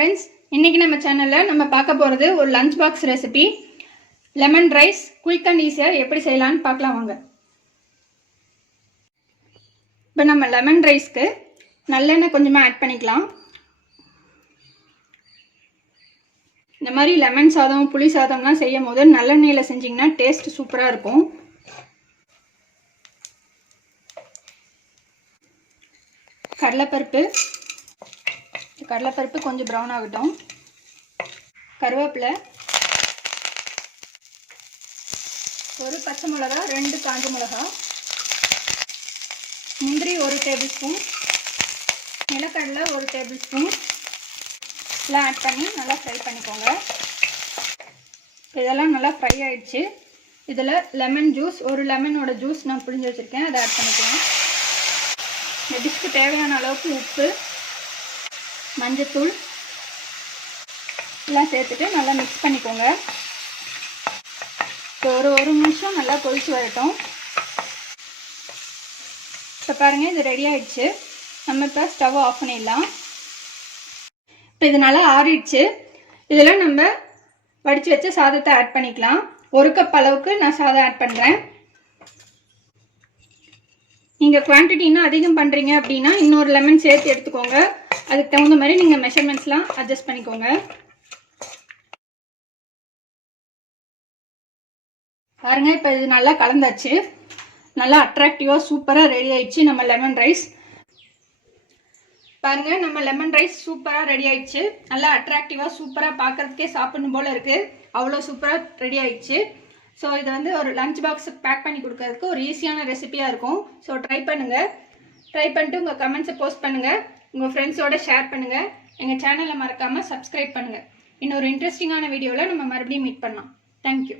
Friends, இன்றைக்கி நம்ம சேனலில் நம்ம பார்க்க போகிறது ஒரு lunch box recipe. Lemon rice quick and ஈஸியாக எப்படி செய்யலான்னு பார்க்கலாம் வாங்க. இப்போ நம்ம லெமன் ரைஸ்க்கு நல்லெண்ணெய் கொஞ்சமாக ஆட் பண்ணிக்கலாம். இந்த மாதிரி லெமன் சாதம் புளி சாதம்லாம் செய்யும் போது நல்லெண்ணெயில் செஞ்சிங்கன்னா டேஸ்ட் சூப்பராக இருக்கும். கடலைப்பருப்பு கொஞ்சம் ப்ரௌன் ஆகட்டும். கருவேப்பிலை, ஒரு பச்சை மிளகா, 2 காஞ்ச மிளகா, முந்திரி 1 டேபிள் ஸ்பூன், நிலக்கடலை 1 டேபிள் ஸ்பூன் எல்லாம் ஆட் பண்ணி நல்லா ஃப்ரை பண்ணிக்கோங்க. இதெல்லாம் நல்லா ஃப்ரை ஆயிடுச்சு. இதில் லெமன் ஜூஸ், ஒரு லெமனோட ஜூஸ் நான் புழிஞ்சு வச்சுருக்கேன், அதை ஆட் பண்ணிக்கலாம். இந்த டிஷ்க்கு தேவையான அளவுக்கு உப்பு, மஞ்சத்தூள் எல்லாம் சேர்த்துட்டு நல்லா மிக்ஸ் பண்ணிக்கோங்க. இப்போ ஒரு நிமிஷம் நல்லா கொதிச்சு வரட்டும். இப்போ பாருங்கள், இது ரெடி ஆகிடுச்சு. நம்ம இப்போ ஸ்டவ் ஆஃப் பண்ணிடலாம். இப்போ இது நல்லா ஆறிடுச்சு. இதில் நம்ம வடித்து வச்ச சாதத்தை ஆட் பண்ணிக்கலாம். 1 கப் அளவுக்கு நான் சாதம் ஆட் பண்ணுறேன். நீங்கள் குவான்டிட்டி இன்னும் அதிகம் பண்ணுறீங்க அப்படின்னா இன்னொரு லெமன் சேர்த்து எடுத்துக்கோங்க. அதுக்கு தகுந்த மாதிரி நீங்கள் மெஷர்மெண்ட்ஸ்லாம் அட்ஜஸ்ட் பண்ணிக்கோங்க. பாருங்கள், இப்போ இது நல்லா கலந்தாச்சு. நல்லா அட்ராக்டிவாக சூப்பராக ரெடி ஆயிடுச்சு நம்ம லெமன் ரைஸ். பாருங்கள், நம்ம லெமன் ரைஸ் சூப்பராக ரெடி ஆயிடுச்சு. நல்லா அட்ராக்டிவாக சூப்பராக பார்க்குறதுக்கே சாப்பிடணும் போல் இருக்குது. அவ்வளோ சூப்பராக ரெடி ஆயிடுச்சு. ஸோ இது வந்து ஒரு லஞ்ச் பாக்ஸ் பேக் பண்ணி கொடுக்கறதுக்கு ஒரு ஈஸியான ரெசிபியாக இருக்கும். ஸோ ட்ரை பண்ணுங்கள். ட்ரை பண்ணிட்டு உங்கள் கமெண்ட்ஸை போஸ்ட் பண்ணுங்கள். உங்கள் ஃப்ரெண்ட்ஸோடு ஷேர் பண்ணுங்கள். எங்கள் சேனலை மறக்காமல் சப்ஸ்கிரைப் பண்ணுங்கள். இன்னொரு இன்ட்ரெஸ்டிங்கான வீடியோவில் நம்ம மறுபடியும் மீட் பண்ணலாம். தேங்க்யூ.